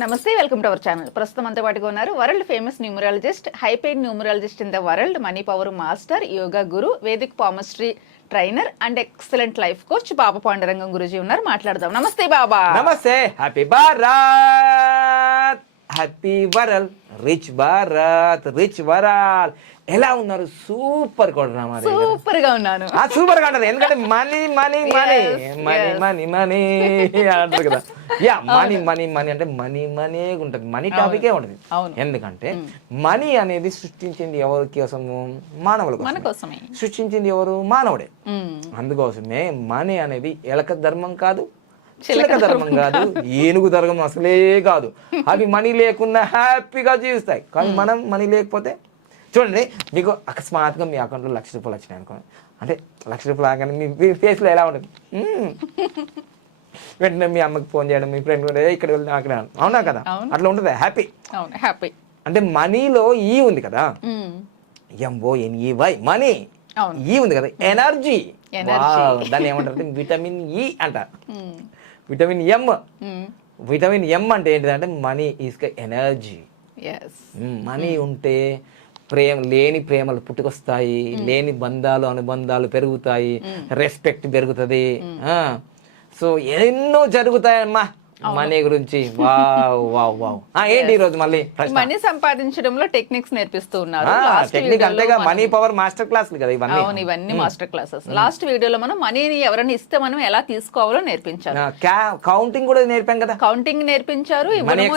నమస్తే welcome to our channel. ప్రస్తుతం అంతా పాటుగా ఉన్నారు world famous numerologist high paid numerologist in the world money power master yoga guru vedic palmistry trainer and excellent life coach Baba Pandarangam Guruji ఉన్నారు. మాట్లాడదాం. నమస్తే బాబా. నమస్తే. Happy Bharat happy world rich Bharat rich world ఎలా ఉన్నారు? Super కూడా మా దగ్గర సూపర్గా ఉన్నాను. ఆ సూపర్గా అంటారు ఎందుకంటే money money money money. Money money అంటారు కదా. యా మనీ మనీ మనీ అంటే మనీ మనీ ఉంటుంది. మనీ టాపికే ఉంటుంది. ఎందుకంటే మనీ అనేది సృష్టించింది ఎవరి? కోసము మానవుల మన కోసం కోసమే సృష్టించింది ఎవరు? మానవుడే. అందుకోసమే మనీ అనేది ఎలక ధర్మం కాదు చిలక ధర్మం కాదు ఏనుగు ధర్మం అసలే కాదు. అవి మనీ లేకుండా హ్యాపీగా జీవిస్తాయి. కానీ మనం మనీ లేకపోతే చూడండి మీకు అకస్మాత్తుగా మీ అకౌంట్లో లక్ష రూపాయలు వచ్చినాయి అనుకోండి. అంటే లక్ష రూపాయలు రాగానే మీ ఫేస్లో ఎలా మ్మ్. వెంటనే మీ అమ్మకి ఫోన్ చేయడం మీ ఫ్రెండ్ కూడా "ఏ, ఇక్కడ వెళ్ళి అక్కడ అవునా కదా. అట్లా ఉంటుంది? హ్యాపీ హ్యాపీ అంటే మనీలో ఈ ఉంది కదా? M O N E Y money. ఈ ఉంది కదా? ఎనర్జీ. దాన్ని ఏమంటారు? విటమిన్ ఈ అంటారు విటమిన్ ఎం విటమిన్ ఎం అంటే ఏంటిదంటే మనీ ఈస్ ఎనర్జీ మనీ ఉంటే ప్రేమ లేని ప్రేమలు పుట్టుకొస్తాయి లేని బంధాలు అనుబంధాలు పెరుగుతాయి రెస్పెక్ట్ పెరుగుతుంది. సో ఎన్నో జరుగుతాయమ్మా. మనీ గురించి. వావ్ వావ్ ఏంటి ఈరోజు మళ్ళీ మనీ సంపాదించడంలో టెక్నిక్స్ నేర్పిస్తూ ఉన్నారు టెక్నిక్ అంతేగా మనం- పవర్ మాస్టర్ క్లాసులు కదా ఇవన్నీ. అవును ఇవన్నీ మాస్టర్ క్లాసెస్. లాస్ట్ వీడియోలో మనం మనీని ఎవరైనా ఇస్తే మనం ఎలా తీసుకోవాలో నేర్పించారు. కౌంటింగ్ కూడా నేర్పాం కదా? కౌంటింగ్ నేర్పించారు ఇవ్వడము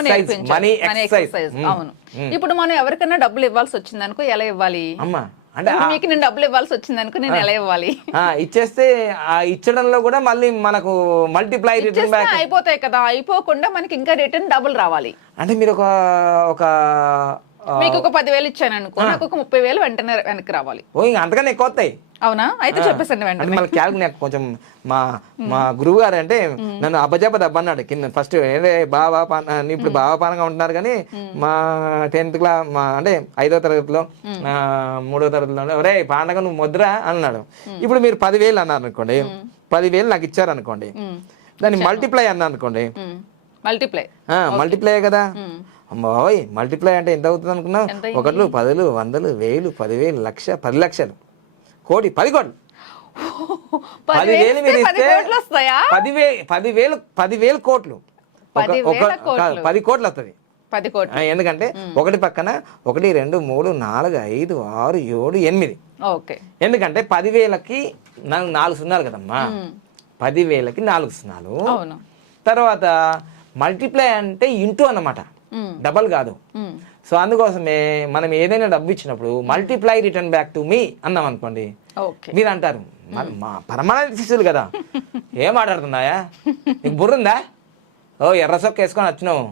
మనీ. ఎక్సర్సైజ్. అవును. ఇప్పుడు మనం ఎవరికైనా డబ్బులు ఇవ్వాల్సి వచ్చింది అనుకో ఎలా ఇవ్వాలి? అమ్మా అంటే మీకు నేను డబ్బులు ఇవ్వాల్సి వచ్చింది అనుకో నేను ఎలా ఇవ్వాలి? ఇచ్చేస్తే ఆ ఇచ్చడంలో కూడా మళ్ళీ మనకు మల్టిప్లై రిటర్న్ బ్యాక్ అయిపోతాయి కదా అయిపోకుండా మనకి ఇంకా రిటర్న్ డబ్బులు రావాలి. అంటే మీరు ఒక ఒక మీకు ఒక పదివేలు ఇచ్చాను అనుకో నాకు ఒక ముప్పై వేలు వెంటనే వెనక్కి రావాలి. ఓ ఇంకా అంతకన్నా ఎక్కువ వస్తాయి. అవునా? అయితే చెప్పేసండి వెంటనే. మళ్ళీ కొంచెం మా మా. గురువు గారు అంటే నన్ను అబజాబ దెబ్బ అన్నాడు కింద ఫస్ట్ ఏదే బాబా పాన ఇప్పుడు బాబా పానంగా ఉంటున్నారు కానీ మా. టెన్త్ క్లాస్ మా అంటే ఐదో తరగతిలో మూడో తరగతిలో ఒరే పాండగ నువ్వు ముద్ర అన్నాడు. ఇప్పుడు మీరు పదివేలు అన్నారు అనుకోండి పదివేలు నాకు ఇచ్చారు అనుకోండి దాన్ని మల్టిప్లై అన్నారు అనుకోండి మల్టిప్లై మల్టిప్లై కదా? అమ్మాయి మల్టిప్లై అంటే ఎంత అవుతుంది అనుకున్నావు? ఎంత ఒకట్లు పదులు వందలు వేలు పదివేలు లక్ష పది లక్షలు. కోటి పది కోట్లు. పదివేలు మీరు ఇస్తే పదివే పదివేలు పదివేలు కోట్లు. పది కోట్లు వస్తుంది పది కోట్లు. ఎందుకంటే ఒకటి పక్కన ఒకటి రెండు మూడు నాలుగు ఐదు ఆరు ఏడు ఎనిమిది. ఓకే. ఎందుకంటే పదివేలకి నాకు నాలుగు సున్నాలు కదమ్మా. పదివేలకి నాలుగు సున్నాలు. తర్వాత మల్టిప్లై అంటే ఇంటూ అన్నమాట. డబల్ కాదు. సో అందుకోసమే మనం ఏదైనా డబ్బు ఇచ్చినప్పుడు multiply return back to me అన్నాం అనుకోండి. మీరు అంటారు "మరి మా పరమానంద శిష్యులు కదా. ఏం మాట్లాడుతున్నాయా? నీకు బుర్రుందా? ఓ ఎర్ర చొక్క వేసుకొని వచ్చినావు.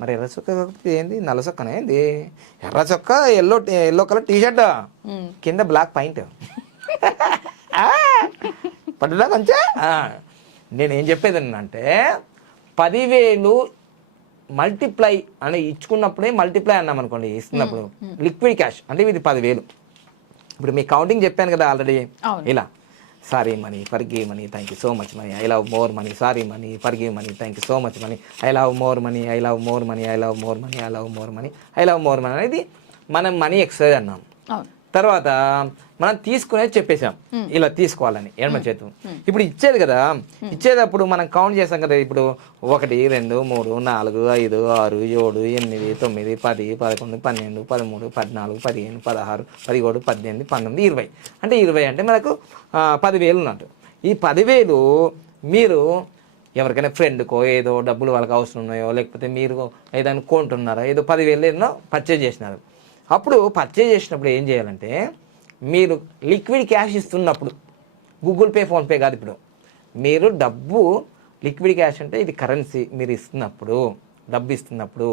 మరి ఎర్ర చొక్క ఏంది? నల్ల చొక్కనే ఏంది? ఎర్ర చొక్క yellow yellow colour T shirt కింద బ్లాక్ పాయింట్ పడ్డా కొంచెం. నేను అంటే పదివేలు మల్టిప్లై అని ఇచ్చుకున్నప్పుడే మల్టిప్లై అన్నాం అనుకోండి ఇస్తున్నప్పుడు. లిక్విడ్ క్యాష్ అంటే ఇది పదివేలు. ఇప్పుడు మీ కౌంటింగ్ చెప్పాను కదా ఆల్రెడీ. ఇలా. Sorry money forgive money thank you so much money I love more money sorry money forgive money thank you so much money I love more money I love more money I love more money I love more money I love more money అనేది మనం money excise అన్నాం. తర్వాత మనం తీసుకునేది చెప్పేశాం. ఇలా తీసుకోవాలని ఎడమ చేతు. ఇప్పుడు ఇచ్చేది కదా ఇచ్చేటప్పుడు మనం కౌంట్ చేస్తాం కదా ఇప్పుడు ఒకటి రెండు మూడు నాలుగు ఐదు ఆరు ఏడు ఎనిమిది తొమ్మిది పది పదకొండు పన్నెండు పదమూడు పద్నాలుగు పదిహేను పదహారు పదిహేడు పద్దెనిమిది పంతొమ్మిది ఇరవై. అంటే ఇరవై అంటే మనకు పదివేలు ఉన్నట్టు. ఈ పదివేలు మీరు ఎవరికైనా ఫ్రెండ్కో ఏదో డబ్బులు వాళ్ళకి అవసరం ఉన్నాయో లేకపోతే మీరు ఏదైనా కొంటున్నారో ఏదో పదివేలు ఏదో పర్చేజ్ చేసినారు. అప్పుడు పర్చేజ్ చేసినప్పుడు ఏం చేయాలంటే మీరు లిక్విడ్ క్యాష్ ఇస్తున్నప్పుడు గూగుల్ పే ఫోన్పే కాదు ఇప్పుడు. మీరు డబ్బు లిక్విడ్ క్యాష్ అంటే ఇది కరెన్సీ మీరు ఇస్తున్నప్పుడు డబ్బు ఇస్తున్నప్పుడు.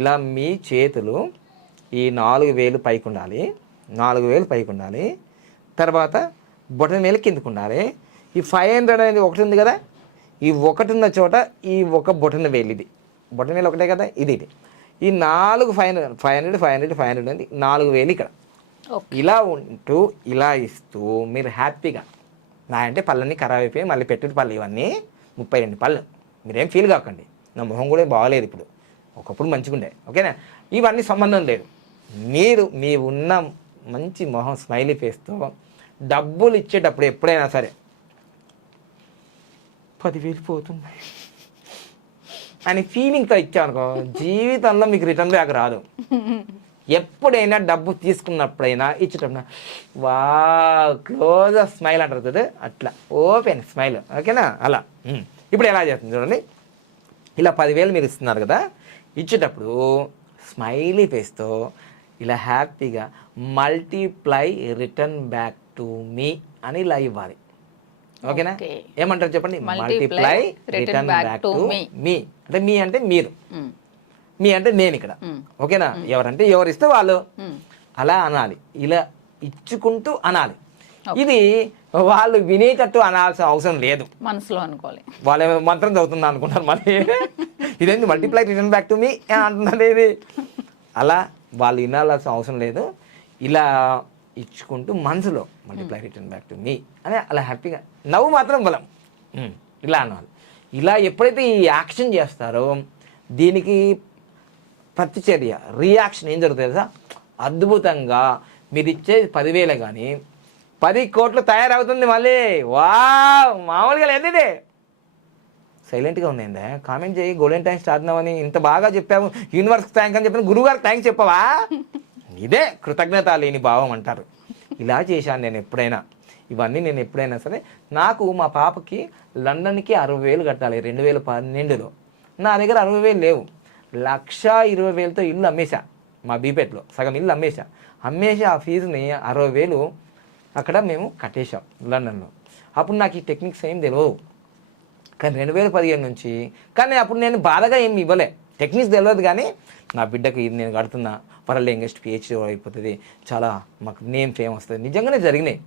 ఇలా మీ చేతులు ఈ నాలుగు వేలు పైకి ఉండాలి నాలుగు వేలు పైకి ఉండాలి. తర్వాత బొటన్ వేలు కిందకు ఉండాలి. ఈ ఫైవ్ హండ్రెడ్ అనేది ఒకటి ఉంది కదా ఈ ఒకటి ఉన్న చోట ఈ ఒక బొటన్ వేలు ఇది. బొటన్ వేలు ఒకటే కదా ఇది ఇది. ఈ నాలుగు five hundred five hundred five hundred five hundred అనేది నాలుగు వేలు ఇక్కడ. ఇలా ఉంటూ ఇలా ఇస్తూ మీరు హ్యాపీగా. నా అంటే పళ్ళన్నీ ఖరాబ్ అయిపోయి మళ్ళీ పెట్టుడు పళ్ళు ఇవన్నీ ముప్పై రెండు పళ్ళు. మీరేం ఫీల్ కాకండి. నా మొహం కూడా బాగాలేదు ఇప్పుడు. ఒకప్పుడు మంచిగుండే. ఓకేనా? ఇవన్నీ సంబంధం లేదు. మీరు మీ ఉన్న మంచి మొహం స్మైలీ ఫేస్తో డబ్బులు ఇచ్చేటప్పుడు ఎప్పుడైనా సరే పదివేలు పోతున్నాయి. అని ఫీలింగ్తో ఇచ్చామనుకో జీవితంలో మీకు రిటర్న్ బ్యాక్ రాదు. ఎప్పుడైనా డబ్బు తీసుకున్నప్పుడైనా ఇచ్చేటప్పుడు వా క్లోజ్ స్మైల్ అంటారు కదా అట్లా ఓపెన్ స్మైల్ ఓకేనా? అలా ఇప్పుడు ఎలా చేస్తుంది చూడండి. ఇలా పదివేలు మీరు ఇస్తున్నారు కదా ఇచ్చేటప్పుడు స్మైలీ ఫేస్తో ఇలా హ్యాపీగా multiply return back to me అని ఇలా ఇవ్వాలి. ఓకేనా. ఏమంటారు చెప్పండి? Multiply return back to. Me అంటే మీ అంటే మీరు. ఉమ్, మీ అంటే నేను ఇక్కడ. ఉమ్, ఓకేనా? ఎవరంటే ఎవరు ఇస్తే వాళ్ళు. అలా అనాలి. ఇలా ఇచ్చుకుంటూ అనాలి. ఇది వాళ్ళు వినేటట్టు అనాల్సిన అవసరం లేదు. మనసులో అనుకోవాలి. వాళ్ళు మంత్రం చదువుతుందా అనుకుంటారు మళ్ళీ ఇదేంటి? Multiply return back to me అంటున్నది ఇది? అలా వాళ్ళు వినాల్సిన అవసరం లేదు. ఇలా ఇచ్చుకుంటూ మనసులో multiply return back to me అని అలా హ్యాపీగా నవ్వు మాత్రం బలం ఇలా అనాలి ఇలా ఎప్పుడైతే ఈ యాక్షన్ చేస్తారో దీనికి ప్రతిచర్య రియాక్షన్ ఏం జరుగుతుంది తెలుసా? అద్భుతంగా మీరు ఇచ్చేది పదివేలే కానీ పది కోట్లు తయారవుతుంది మళ్ళీ. వా మామూలుగా లేదు సైలెంట్గా ఉందండి కామెంట్ చేయి గోల్డెన్ టైం స్టార్ట్ ఇంత బాగా చెప్పాము యూనివర్స్ థ్యాంక్ అని చెప్పిన గురువు గారికి థ్యాంక్స్ చెప్పవా? ఇదే కృతజ్ఞత లేని భావం అంటారు. ఇలా చేశాను నేను ఎప్పుడైనా. ఇవన్నీ నేను ఎప్పుడైనా సరే నాకు మా పాపకి లండన్కి అరవై వేలు కట్టాలి రెండు వేల పన్నెండులో. నా దగ్గర అరవై వేలు లేవు. లక్ష ఇరవై వేలతో ఇల్లు అమ్మేశా. మా బీపేట్లో సగం ఇల్లు అమ్మేశా. అమ్మేసి ఆ ఫీజుని అరవై వేలు అక్కడ మేము కట్టేశాం లండన్లో. అప్పుడు నాకు ఈ టెక్నిక్స్ ఏం తెలియవు కానీ రెండు వేల పదిహేను నుంచి కానీ అప్పుడు నేను బాధగా ఏమి ఇవ్వలే. టెక్నిక్స్ తెలియదు కానీ నా బిడ్డకు ఇది నేను కడుతున్నా. వరల్డ్ యంగెస్ట్ పిహెచ్డీ అయిపోతుంది. చాలా మాకు నేమ్ ఫేమ్ వస్తుంది నిజంగానే జరిగినాయి.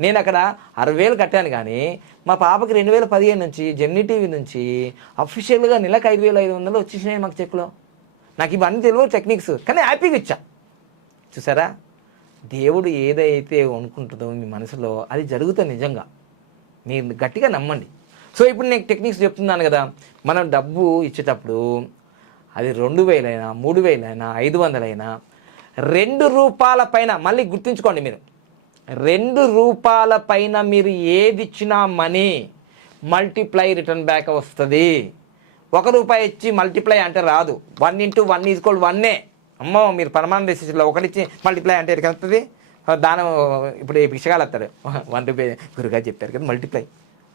నేను అక్కడ అరవై వేలు కట్టాను కానీ మా పాపకి రెండు వేల పదిహేను నుంచి జెమ్నీ టీవీ నుంచి అఫీషియల్గా నెలకు ఐదు వేల ఐదు వందలు వచ్చేసినాయి మాకు చెక్లో నాకు ఇవన్నీ తెలియదు టెక్నిక్స్ కానీ హ్యాపీగా ఇచ్చా. చూసారా? దేవుడు ఏదైతే అనుకుంటుందో మీ మనసులో అది జరుగుతుంది నిజంగా. మీరు గట్టిగా నమ్మండి. సో ఇప్పుడు నేను టెక్నిక్స్ చెప్తున్నాను కదా మనం డబ్బు ఇచ్చేటప్పుడు అది రెండు వేలైనా మూడు వేలైనా ఐదు వందలైనా రెండు రూపాయల పైన మళ్ళీ గుర్తుంచుకోండి మీరు. రెండు రూపాల పైన మీరు ఏది ఇచ్చినా మనీ మల్టిప్లై రిటర్న్ బ్యాక్ వస్తుంది. ఒక రూపాయి ఇచ్చి మల్టిప్లై అంటే రాదు. వన్ ఇంటూ వన్ ఈజ్కోల్ వన్నే అమ్మో మీరు పరమానంద డిసిషన్లో ఒకటిచ్చి మల్టిప్లై అంటే ఎక్కడికి వస్తుంది? దానం ఇప్పుడు ఈ భిక్షగాలు వస్తారు. వన్ రూపాయి గురుగారు చెప్పారు కదా మల్టిప్లై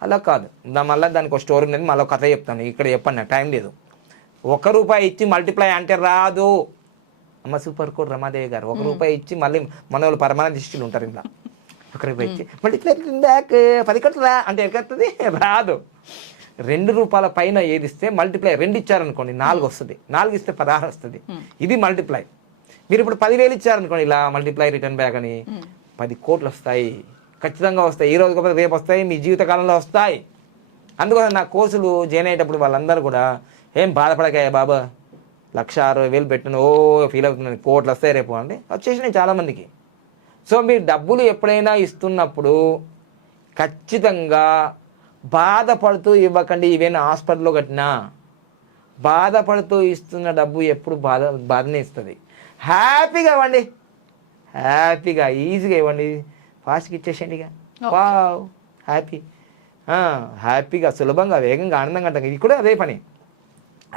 అలా కాదు. దా మళ్ళీ దానికి ఒక స్టోరీ ఉంది మళ్ళీ కథ చెప్తాను. ఇక్కడ చెప్పండి నాకు టైం లేదు. ఒక రూపాయి ఇచ్చి మల్టిప్లై అంటే రాదు. అమ్మ సూపర్ కోడ్ రమాదేవి గారు. ఒక రూపాయి ఇచ్చి మళ్ళీ మన వాళ్ళు పరమానంద డిస్టిల్ ఉంటారు ఇలా ఒక రూపాయి ఇచ్చి మల్టిప్లై బ్యాక్ పది కట్టరా అంటే ఎక్కడుతుంది రాదు. రెండు రూపాయల పైన ఏది ఇస్తే మల్టిప్లై రెండు ఇచ్చారనుకోండి నాలుగు వస్తుంది. నాలుగు ఇస్తే పదహారు వస్తుంది. ఇది మల్టిప్లై మీరు ఇప్పుడు పదివేలు ఇచ్చారనుకోండి ఇలా మల్టిప్లై రిటర్న్ బ్యాక్ అని. పది కోట్లు వస్తాయి. ఖచ్చితంగా వస్తాయి. ఈ రోజు కాకపోతే రేపు వస్తాయి. మీ జీవితకాలంలో వస్తాయి. అందుకోసం నా కోర్సులు జాయిన్ అయ్యేటప్పుడు వాళ్ళందరూ కూడా ఏం బాధపడకాయ బాబా? లక్ష అరవై వేలు పెట్టిన ఓ ఫీల్ అవుతున్నాను. కోట్లు వస్తాయి రేపు అంటే వచ్చేసినాయి చాలామందికి. సో మీరు డబ్బులు ఎప్పుడైనా ఇస్తున్నప్పుడు ఖచ్చితంగా బాధపడుతూ ఇవ్వకండి. ఈవెన్ హాస్పిటల్లో కట్టినా బాధపడుతూ ఇస్తున్న డబ్బు ఎప్పుడు బాధ బాధనే ఇస్తుంది. హ్యాపీగా ఇవ్వండి. హ్యాపీగా ఈజీగా ఇవ్వండి. ఫాస్ట్గా ఇచ్చేసేయండి ఇక. వావ్. హ్యాపీ. హ్యాపీగా సులభంగా వేగంగా ఆనందంగా ఇది కూడా అదే పని.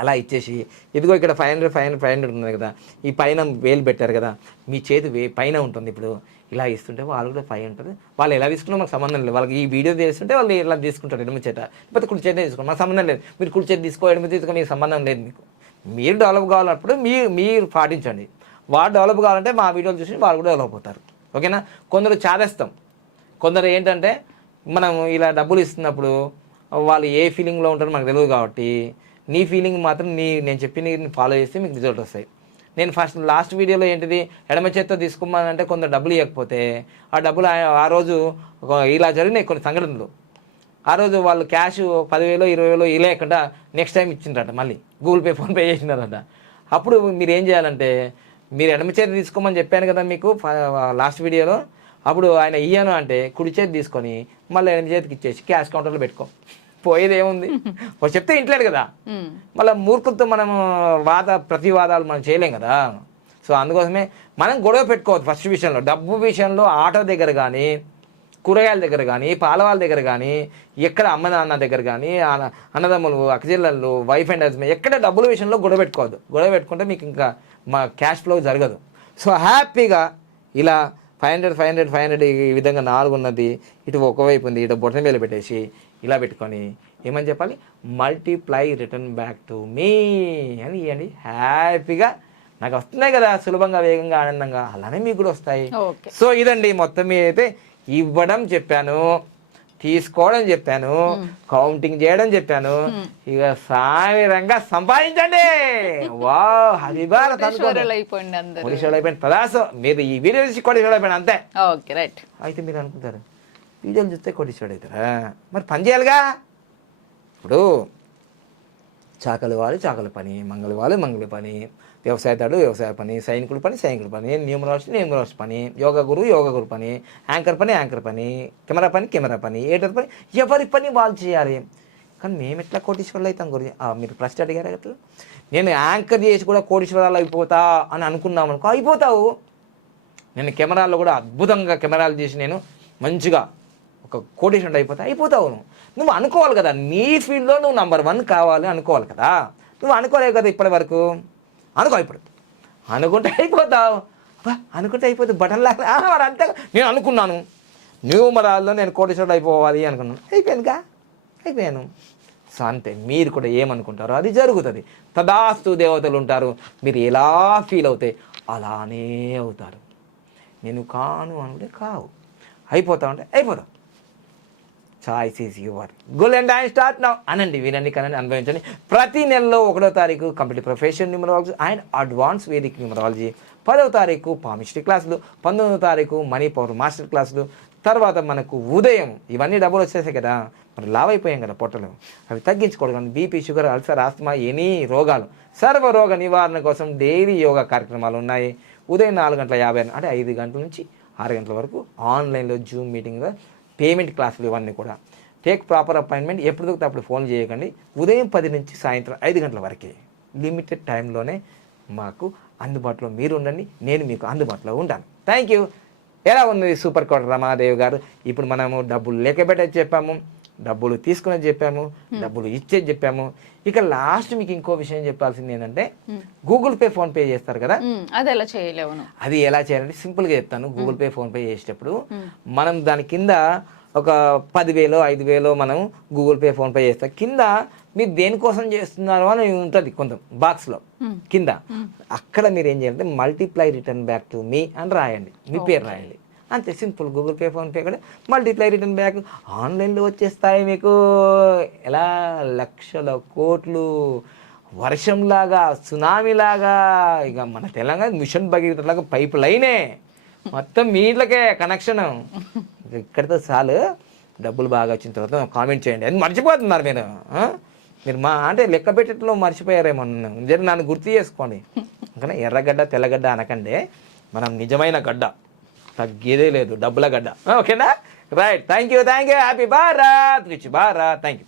అలా ఇచ్చేసి ఇదిగో ఇక్కడ five hundred five hundred five hundred ఉంది కదా ఈ పైన వేలు పెట్టారు కదా మీ చేతి వే పైన ఉంటుంది ఇప్పుడు. ఇలా ఇస్తుంటే వాళ్ళు కూడా ఫైవ్ ఉంటుంది వాళ్ళు ఎలా తీసుకున్నా మాకు సంబంధం లేదు. వాళ్ళకి ఈ వీడియో చేస్తుంటే వాళ్ళు ఇలా తీసుకుంటారు ఎడమ చేత. లేకపోతే కుడి చేత తీసుకోండి మాకు సంబంధం లేదు. మీరు కుడి చేత తీసుకో ఎడమ తీసుకో మీకు సంబంధం లేదు మీకు. మీరు డెవలప్ కావాలన్నప్పుడు మీ మీరు పాటించండి. వాళ్ళు డెవలప్ కావాలంటే మా వీడియోలు చూసి వాళ్ళు కూడా డెవలప్ అవుతారు. ఓకేనా? కొందరు చాదేస్తాం. కొందరు ఏంటంటే మనం ఇలా డబ్బులు ఇస్తున్నప్పుడు వాళ్ళు ఏ ఫీలింగ్లో ఉంటారో మనకు తెలియదు కాబట్టి నీ ఫీలింగ్ మాత్రం నీ నేను చెప్పిన ఫాలో చేస్తే మీకు రిజల్ట్ వస్తాయి. నేను ఫస్ట్ లాస్ట్ వీడియోలో ఏంటిది ఎడమ చేత్తో తీసుకోమనంటే కొందరు డబ్బులు ఇవ్వకపోతే ఆ డబ్బులు ఆ- ఆ రోజు ఇలా జరిగినాయి కొన్ని సంఘటనలు. ఆ రోజు వాళ్ళు క్యాష్ పదివేలు ఇరవై వేలు ఇలేకుండా నెక్స్ట్ టైం ఇచ్చిండ్రట మళ్ళీ. గూగుల్ పే ఫోన్పే చేసినారట. అప్పుడు మీరు ఏం చేయాలంటే మీరు ఎడమ చేతి తీసుకోమని చెప్పాను కదా మీకు లాస్ట్ వీడియోలో అప్పుడు ఆయన ఇయ్యాను అంటే కుడి చేతి తీసుకొని మళ్ళీ ఎడమ చేతికి ఇచ్చేసి క్యాష్ కౌంటర్లో పెట్టుకో. పోయేది ఏముంది చెప్తే ఇంట్లేడు కదా. మళ్ళీ మూర్ఖులతో మనం వాద ప్రతివాదాలు మనం చేయలేం కదా. సో అందుకోసమే మనం గొడవ పెట్టుకోవద్దు ఫస్ట్ విషయంలో. డబ్బు విషయంలో ఆటో దగ్గర కానీ కూరగాయల దగ్గర కానీ పాలవాళ్ళ దగ్గర కానీ ఎక్కడ అమ్మ నాన్న దగ్గర కానీ అన్న- అన్నదమ్ములు అక్కచెల్లెళ్ళు వైఫ్ అండ్ హస్బెండ్ ఎక్కడ డబ్బుల విషయంలో గొడవ పెట్టుకోవద్దు. గొడవ పెట్టుకుంటే మీకు ఇంకా మా క్యాష్ ఫ్లో జరగదు. సో హ్యాపీగా ఇలా five hundred five hundred five hundred ఈ విధంగా నాలుగు ఉన్నది ఇటు ఒకవైపు ఉంది ఇటు బొట్టన వేలు పెట్టేసి ఇలా పెట్టుకొని ఏమని చెప్పాలి? Multiply return back to me అని ఇవ్వండి హ్యాపీగా నాకు వస్తున్నాయి కదా సులభంగా వేగంగా ఆనందంగా. అలానే మీకు కూడా వస్తాయి. సో ఇదండి మొత్తం మీద అయితే ఇవ్వడం చెప్పాను. తీసుకోవడం చెప్పాను. కౌంటింగ్ చేయడం చెప్పాను. ఇక సామిరంగా సంపాదించండి. వా కోటీశ్వరులు అయిపోయింది తదాసు మీరు ఈ వీడియో చూసి కోటీశ్వరుడు అయిపోయిన అంతే. Okay right. అయితే మీరు అనుకుంటారు. వీడియోలు చూస్తే కొట్టించాడు అవుతారా? మరి పని చేయాలిగా? ఇప్పుడు చాకలి వాళ్ళు చాకలి పని మంగళ వాళ్ళు మంగళ పని వ్యవసాయదాడు వ్యవసాయ పని సైనికుడు పని సైనికుడు పని న్యూమరాలజీ న్యూమరాలజీ పని యోగా గురువు యోగా గురు పని యాంకర్ పని యాంకర్ పని కెమెరా పని కెమెరా పని ఏటర్ పని ఎవరి పని వాళ్ళు చేయాలి? కానీ మేము ఎట్లా కోటీశ్వరులు అవుతాం గురించి మీరు ప్రశ్న అడిగారు కదా నేను యాంకర్ చేసి కూడా కోటీశ్వరాలు అయిపోతా అని అనుకున్నాం అనుకో అయిపోతావు. నేను కెమెరాల్లో కూడా అద్భుతంగా కెమెరాలు చేసి నేను మంచిగా ఒక కోటేషన్ అయిపోతే అయిపోతావు నువ్వు. నువ్వు అనుకోవాలి కదా నీ ఫీల్డ్లో నువ్వు నంబర్ వన్ కావాలి అనుకోవాలి కదా. నువ్వు అనుకోలేవు కదా ఇప్పటి వరకు. అనుకో ఇప్పుడు. అనుకుంటే అయిపోతావు. అనుకుంటే అయిపోతుంది బటన్ లాగా. మరి అంతే నేను అనుకున్నాను. న్యూ మరాల్లో నేను కోటేశ్వరుడు అయిపోవాలి అనుకున్నాను. అయిపోయానుగా అయిపోయాను. సో అంతే మీరు కూడా ఏమనుకుంటారో అది జరుగుతుంది. తదాస్తు దేవతలు ఉంటారు. మీరు ఎలా ఫీల్ అవుతే అలానే అవుతారు. నేను కాను అనుకుంటే కావు. అయిపోతా అంటే అయిపోతావు. Choice is your goal and I start now అనండి వీరన్ని కనండి అనుభవించండి. ప్రతి నెలలో ఒకటో తారీఖు complete profession numerology and advance Vedic numerology. పదవ తారీఖు పామిస్ట్రీ క్లాసులు పంతొమ్మిదవ తారీఖు మనీ పవర్ మాస్టర్ క్లాసులు తర్వాత మనకు ఉదయం ఇవన్నీ డబ్బులు వచ్చేసాయి కదా. మరి లావ్ అయిపోయాం కదా పొట్టలు. అవి తగ్గించుకోవడం BP sugar ulcer asthma any రోగాలు. సర్వ రోగ నివారణ కోసం డైలీ యోగా కార్యక్రమాలు ఉన్నాయి. ఉదయం నాలుగు గంటల యాభై అంటే ఐదు గంటల నుంచి ఆరు గంటల వరకు ఆన్లైన్లో జూమ్ మీటింగ్లో పేమెంట్ క్లాసులు ఇవన్నీ కూడా. టేక్ ప్రాపర్ అపాయింట్మెంట్ ఎప్పుడు దొరికితే అప్పుడు ఫోన్ చేయకండి. ఉదయం పది నుంచి సాయంత్రం ఐదు గంటల వరకే. లిమిటెడ్ టైంలోనే మాకు అందుబాటులో మీరు ఉండండి నేను మీకు అందుబాటులో ఉంటాను. థ్యాంక్ యూ ఎలా ఉంది సూపర్ కోట రమాదేవి గారు? ఇప్పుడు మనము డబ్బులు లెక్క పెట్టేది చెప్పాము. డబ్బులు తీసుకునేది చెప్పాము డబ్బులు ఇచ్చేది చెప్పాము. ఇక లాస్ట్ మీకు ఇంకో విషయం చెప్పాల్సింది ఏంటంటే గూగుల్ పే ఫోన్ పే చేస్తారు కదా? ఉమ్, అది ఎలా నువ్వు అది ఎలా చేయాలంటే సింపుల్గా చెప్తాను. గూగుల్ పే ఫోన్ పే చేసేటప్పుడు మనం దాని కింద ఒక పదివేలో ఐదు వేలో మనం గూగుల్ పే ఫోన్ పే చేస్తాం. కింద మీరు దేనికోసం చేస్తున్నారు అని ఉంటుంది కొంత బాక్స్లో కింద. అక్కడ మీరు ఏం చేయాలంటే multiply return back to me అని రాయండి. మీ పేరు రాయండి. అంతే simple. Google pay phone pay కూడా మల్టిప్లై రిటర్న్ బ్యాక్ ఆన్లైన్లో వచ్చేస్తాయి మీకు. ఎలా? లక్షల కోట్లు వర్షంలాగా సునామీలాగా. ఇక మన తెలంగాణ మిషన్ భగీరథ లాగా పైప్ లైనే. మొత్తం మీ ఇంట్లోకే కనెక్షన్. ఇక్కడితో చాలు. డబ్బులు బాగా వచ్చిన తర్వాత కామెంట్ చేయండి. అది మర్చిపోతున్నారు మీరు? మీరు మా అంటే లెక్క పెట్టేట్లో మర్చిపోయారేమో జర నన్ను గుర్తు చేసుకోండి. ఇంకా ఎర్రగడ్డ తెల్లగడ్డ అనకండి. మనం నిజమైన గడ్డ. తగ్గేదే లేదు. డబ్బుల గడ్డ. ఓకేనా? Right thank you thank you happy Bharat rich Bharat thank you